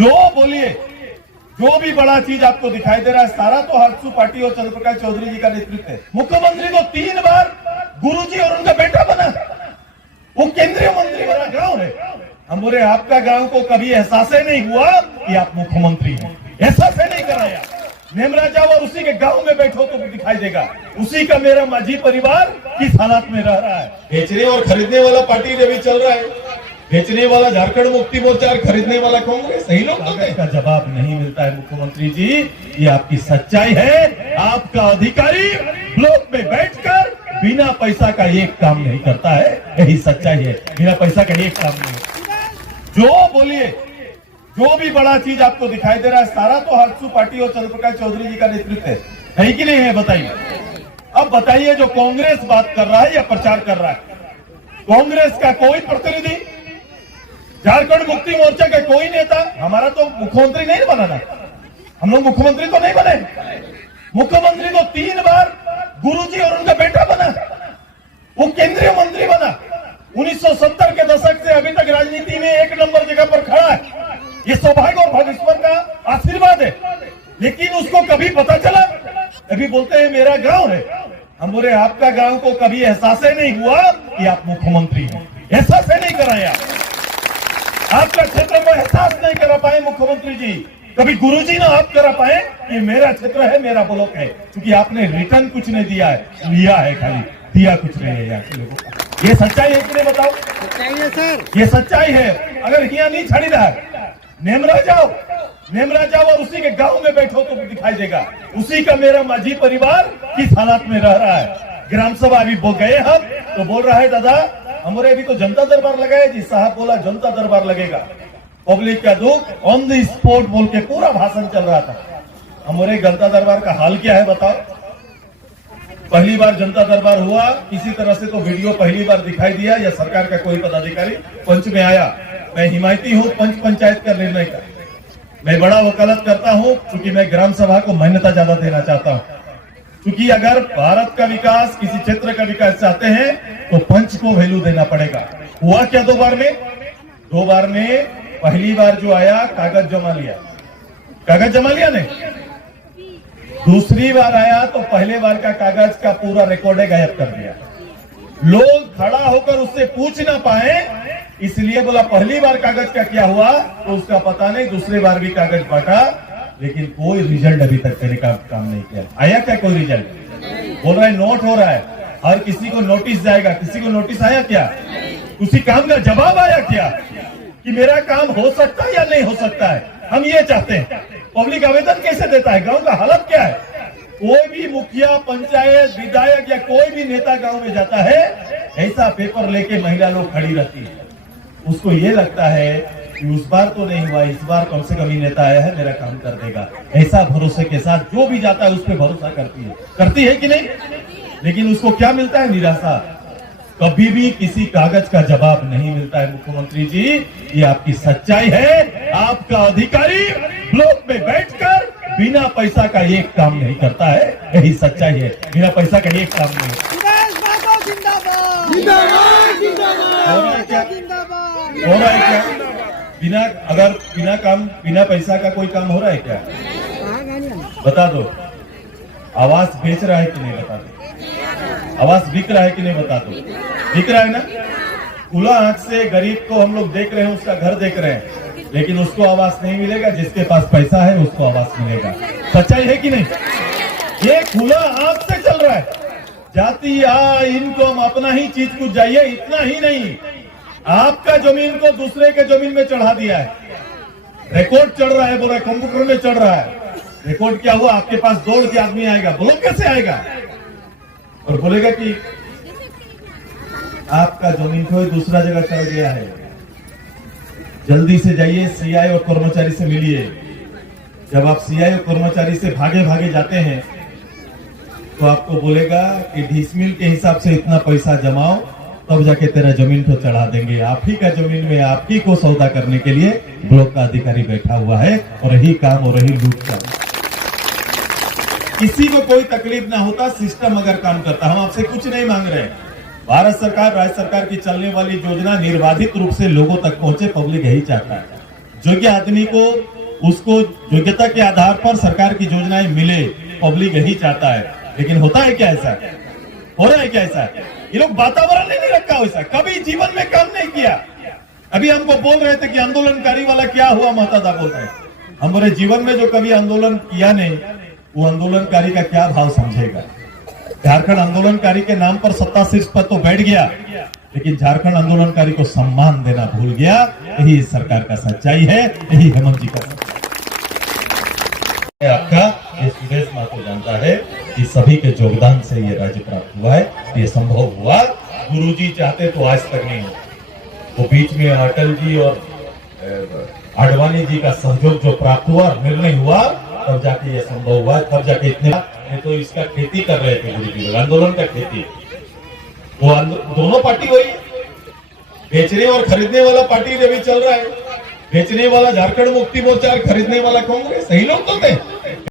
जो बोलिए, जो भी बड़ा चीज आपको दिखाई दे रहा है सारा तो हर्षू पार्टी और चंद्रप्रकाश चौधरी जी का नेतृत्व है। मुख्यमंत्री को 3 बार गुरुजी और उनका बेटा बना, वो केंद्रीय मंत्री बना। गांव है, हम बोले आपका गांव को कभी एहसास ही नहीं हुआ कि आप मुख्यमंत्री हैं, एहसास ही नहीं कराया। नेमरा जाओ और उसी के गांव में बैठो तो दिखाई देगा उसी का मेरा माझी परिवार किस हालात में रह रहा है। बेचने और खरीदने वाला पार्टी में भी चल रहा है, बेचने वाला झारखंड मुक्ति मोर्चा, खरीदने वाला कांग्रेस। सही लोग तो इसका जवाब नहीं मिलता है। मुख्यमंत्री जी, ये आपकी सच्चाई है। आपका अधिकारी ब्लॉक में बैठकर बिना पैसा का एक काम नहीं करता है, यही सच्चाई है। बिना पैसा का एक काम नहीं। जो बोलिए, जो भी बड़ा चीज आपको दिखाई दे रहा है सारा तो हर्षू पार्टी और चंद्रप्रकाश चौधरी जी का नेतृत्व है कि नहीं है? बताइए। अब बताइए, जो कांग्रेस बात कर रहा है या प्रचार कर रहा है, कांग्रेस का कोई प्रतिनिधि, झारखंड मुक्ति मोर्चा का कोई नेता, हमारा तो मुख्यमंत्री नहीं बनाना, हम लोग मुख्यमंत्री तो नहीं बने। मुख्यमंत्री तो 3 बार गुरुजी और उनका बेटा बना, वो केंद्रीय मंत्री बना। 1970 के दशक से अभी तक राजनीति में 1 नंबर जगह पर खड़ा है। ये सौभाग्य और भागेश्वर का आशीर्वाद है। लेकिन उसको कभी पता चला? अभी बोलते हैं मेरा गांव है, हम बोले आपका गांव को कभी एहसास ही नहीं हुआ कि आप मुख्यमंत्री हैं, एहसास ही नहीं कराया। आपका क्षेत्र में एहसास नहीं करा पाए मुख्यमंत्री जी, कभी गुरुजी ना आप करा पाए कि मेरा क्षेत्र है, मेरा ब्लॉक है, क्योंकि आपने रिटर्न कुछ नहीं दिया है, लिया है खाली, दिया कुछ नहीं है यहाँ के लोगों को। ये सच्चाई है कि नहीं? बताओ। सच्चाई है सर, ये सच्चाई है। अगर यहाँ नहीं छड़ी रहा, नेमरा जाओ और उसी के गांव में बैठो तो दिखाई देगा उसी का मेरा माझी परिवार किस हालात में रह रहा है। ग्राम सभा अभी गए हम तो बोल रहा है दादा हमारे अभी तो जनता दरबार लगाया जी। साहब बोला जनता दरबार लगेगा, पब्लिक का दुख ऑन द स्पॉट बोल के पूरा भाषण चल रहा था। हमारे जनता दरबार का हाल क्या है बताओ। पहली बार जनता दरबार हुआ, किसी तरह से तो वीडियो पहली बार दिखाई दिया या सरकार का कोई पदाधिकारी पंच में आया। मैं हिमायती हूँ पंच पंचायत का निर्णय का, मैं बड़ा वकालत करता हूँ क्योंकि मैं ग्राम सभा को मान्यता ज्यादा देना चाहता हूँ। क्योंकि अगर भारत का विकास, किसी क्षेत्र का विकास चाहते हैं तो पंच को वैल्यू देना पड़ेगा। हुआ क्या 2 बार में? 2 बार में पहली बार जो आया कागज जमा लिया नहीं। दूसरी बार आया तो पहले बार का कागज का पूरा रिकॉर्ड गायब कर दिया। लोग खड़ा होकर उससे पूछ ना पाए, इसलिए बोला पहली बार कागज का क्या हुआ तो उसका पता नहीं। दूसरी बार भी कागज बांटा, लेकिन कोई रिजल्ट अभी तक देने का काम नहीं किया। आया क्या कोई रिजल्ट? बोल रहा है नोट हो रहा है, हर किसी को नोटिस जाएगा। किसी को नोटिस आया क्या? उसी काम का जवाब आया क्या कि मेरा काम हो सकता है या नहीं हो सकता है? हम ये चाहते हैं। पब्लिक आवेदन कैसे देता है? गांव का हालत क्या है? कोई भी मुखिया, पंचायत, विधायक या कोई भी नेता गांव में जाता है, ऐसा पेपर लेके महिला लोग खड़ी रहती है। उसको ये लगता है कि उस बार तो नहीं हुआ, इस बार कम से कम ही नेता आया है, मेरा काम कर देगा। ऐसा भरोसे के साथ जो भी जाता है उस पर भरोसा करती है कि नहीं? लेकिन उसको क्या मिलता है? निराशा। कभी भी किसी कागज का जवाब नहीं मिलता है। मुख्यमंत्री जी, ये आपकी सच्चाई है। आपका अधिकारी ब्लॉक में बैठकर बिना पैसा का एक काम नहीं करता है, यही सच्चाई है। बिना पैसा का एक काम नहीं। हो रहा है क्या? बिना पैसा का कोई काम हो रहा है क्या? बता दो। आवास बेच रहा है कि नहीं? बता दो। आवास बिक रहा है कि नहीं? बता दो। बिक रहा है ना? खुला आंख से गरीब को हम लोग देख रहे हैं, उसका घर देख रहे हैं, लेकिन उसको आवास नहीं मिलेगा। जिसके पास पैसा है उसको आवास मिलेगा। सच्चाई है कि नहीं? ये खुला आंख से चल रहा है। जाति आय इनकम अपना ही चीज कुछ जाइए, इतना ही नहीं, आपका जमीन को दूसरे के जमीन में चढ़ा दिया है। रिकॉर्ड चढ़ रहा है, बोल रहा है कंप्यूटर में चढ़ रहा है। रिकॉर्ड क्या हुआ? आपके पास दौड़ के आदमी आएगा, बोलो कैसे आएगा? और बोलेगा कि आपका जमीन कोई दूसरा जगह चढ़ गया है, जल्दी से जाइए सीआई और कर्मचारी से मिलिए। जब आप सीआई और कर्मचारी से भागे भागे जाते हैं तो आपको बोलेगा कि डिसमिल के हिसाब से इतना पैसा जमाओ, तब जाके तेरा जमीन को चढ़ा देंगे। आप ही का जमीन में आप ही को सौदा करने के लिए ब्लॉक का अधिकारी बैठा हुआ है और यही काम और यही लूट का। किसी को कोई तकलीफ ना होता, सिस्टम अगर काम करता। हम आपसे कुछ नहीं मांग रहे। भारत सरकार, राज्य सरकार की चलने वाली योजना निर्बाधित रूप से लोगों तक पहुंचे, पब्लिक यही चाहता है। योग्य आदमी को उसको योग्यता के आधार पर सरकार की योजनाएं मिले, पब्लिक यही चाहता है। लेकिन होता है क्या ऐसा? हो रहा है क्या ऐसा? ये लोग वातावरण नहीं रखा वैसा, कभी जीवन में काम नहीं किया। अभी हमको बोल रहे थे कि आंदोलनकारी वाला क्या हुआ, महतादा बोल रहे हैं। हमारे जीवन में जो कभी आंदोलन किया नहीं, वो आंदोलनकारी का क्या भाव समझेगा? झारखंड आंदोलनकारी के नाम पर सत्ता शीर्ष पर तो बैठ गया, लेकिन झारखंड आंदोलनकारी को सम्मान देना भूल गया। यही इस सरकार का सच्चाई है, यही हेमंत जी का सच्चाई है। आपका ये सुदेश महतो जानता है कि सभी के योगदान से ये राज्य प्राप्त हुआ है, ये संभव हुआ। गुरुजी चाहते तो आज तक नहीं होता। वो बीच में अटल जी और आडवाणी जी का सहयोग जो प्राप्त हुआ, निर्णय हुआ, तब जाके ये संभव हुआ। तब जाके इतने तो इसका खेती कर रहे थे गुरुजी लोग, आंदोलन का खेती। वो दोनों पार्टी वही, बेचने और खरीदने वाला पार्टी अभी चल रहा है। बेचने वाला झारखंड मुक्ति मोर्चा और खरीदने वाला कांग्रेस, सही लोग तो थे।